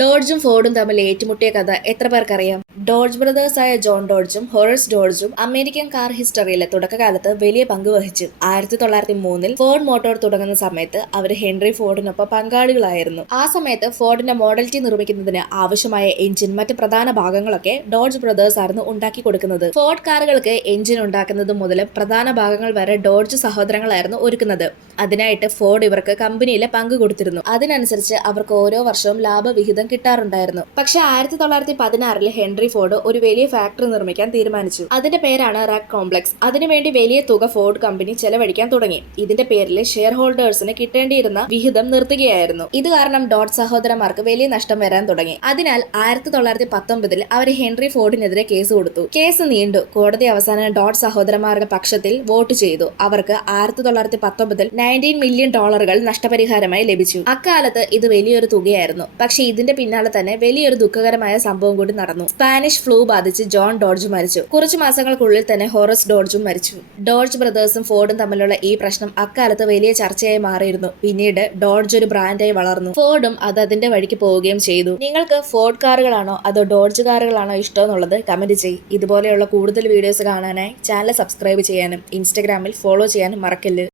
ഡോഡ്ജും ഫോർഡും തമ്മിൽ ഏറ്റുമുട്ടിയ കഥ എത്ര പേർക്കറിയാം? ഡോഡ്ജ് ബ്രദേഴ്സായ ജോൺ ഡോഡ്ജും ഹൊറേസ് ഡോഡ്ജും അമേരിക്കൻ കാർ ഹിസ്റ്ററിയിലെ തുടക്കകാലത്ത് വലിയ പങ്ക് വഹിച്ചു. 1903 ഫോർഡ് മോട്ടോർ തുടങ്ങുന്ന സമയത്ത് അവർ ഹെൻറി ഫോർഡിനൊപ്പം പങ്കാളികളായിരുന്നു. ആ സമയത്ത് ഫോർഡിന്റെ മോഡൽ ടി നിർമ്മിക്കുന്നതിന് ആവശ്യമായ എഞ്ചിൻ, മറ്റ് പ്രധാന ഭാഗങ്ങളൊക്കെ ഡോഡ്ജ് ബ്രദേഴ്സ് ആയിരുന്നു ഉണ്ടാക്കി കൊടുക്കുന്നത്. ഫോർഡ് കാറുകൾക്ക് എഞ്ചിൻ ഉണ്ടാക്കുന്നത് മുതൽ പ്രധാന ഭാഗങ്ങൾ വരെ ഡോഡ്ജ് സഹോദരങ്ങളായിരുന്നു ഒരുക്കുന്നത്. അതിനായിട്ട് ഫോർഡ് ഇവർക്ക് കമ്പനിയിലെ പങ്ക് കൊടുത്തിരുന്നു. അതിനനുസരിച്ച് അവർക്ക് ഓരോ വർഷവും ലാഭവിഹിതം കിട്ടാറുണ്ടായിരുന്നു. പക്ഷെ 1916 ഹെൻറി ഫോർഡ് ഒരു വലിയ ഫാക്ടറി നിർമ്മിക്കാൻ തീരുമാനിച്ചു. അതിന്റെ പേരാണ് റാക് കോംപ്ലക്സ്. അതിനുവേണ്ടി വലിയ തുക ഫോർഡ് കമ്പനി ചെലവഴിക്കാൻ തുടങ്ങി. ഇതിന്റെ പേരിൽ ഷെയർ ഹോൾഡേഴ്സിന് കിട്ടേണ്ടിയിരുന്ന വിഹിതം നിർത്തുകയായിരുന്നു. ഇത് കാരണം ഡോഡ്ജ് സഹോദരന്മാർക്ക് വലിയ നഷ്ടം വരാൻ തുടങ്ങി. അതിനാൽ 1919 അവർ ഹെൻറി ഫോർഡിനെതിരെ കേസ് കൊടുത്തു. കേസ് നീണ്ടു. കോടതി അവസാനം ഡോഡ്ജ് സഹോദരന്മാരുടെ പക്ഷത്തിൽ വോട്ട് ചെയ്തു. അവർക്ക് 1919 $19 മില്യൺ നഷ്ടപരിഹാരമായി ലഭിച്ചു. അക്കാലത്ത് ഇത് വലിയൊരു തുകയായിരുന്നു. പക്ഷെ ഇതിന്റെ പിന്നാലെ തന്നെ വലിയൊരു ദുഃഖകരമായ സംഭവം കൂടി നടന്നു. സ്പാനിഷ് ഫ്ലൂ ബാധിച്ച് ജോൺ ഡോഡ്ജ് മരിച്ചു. കുറച്ചു മാസങ്ങൾക്കുള്ളിൽ തന്നെ ഹൊറേസ് ഡോഡ്ജും മരിച്ചു. ഡോഡ്ജ് ബ്രദേഴ്സും ഫോർഡും തമ്മിലുള്ള ഈ പ്രശ്നം അക്കാലത്ത് വലിയ ചർച്ചയായി മാറിയിരുന്നു. പിന്നീട് ഡോഡ്ജ് ഒരു ബ്രാൻഡായി വളർന്നു. ഫോർഡും അത് അതിന്റെ വഴിക്ക് പോവുകയും ചെയ്തു. നിങ്ങൾക്ക് ഫോർഡ് കാറുകളാണോ അതോ ഡോഡ്ജ് കാറുകളാണോ ഇഷ്ടം എന്നുള്ളത് കമന്റ് ചെയ്യ്. ഇതുപോലെയുള്ള കൂടുതൽ വീഡിയോസ് കാണാനായി ചാനൽ സബ്സ്ക്രൈബ് ചെയ്യാനും ഇൻസ്റ്റഗ്രാമിൽ ഫോളോ ചെയ്യാനും മറക്കല്ല്.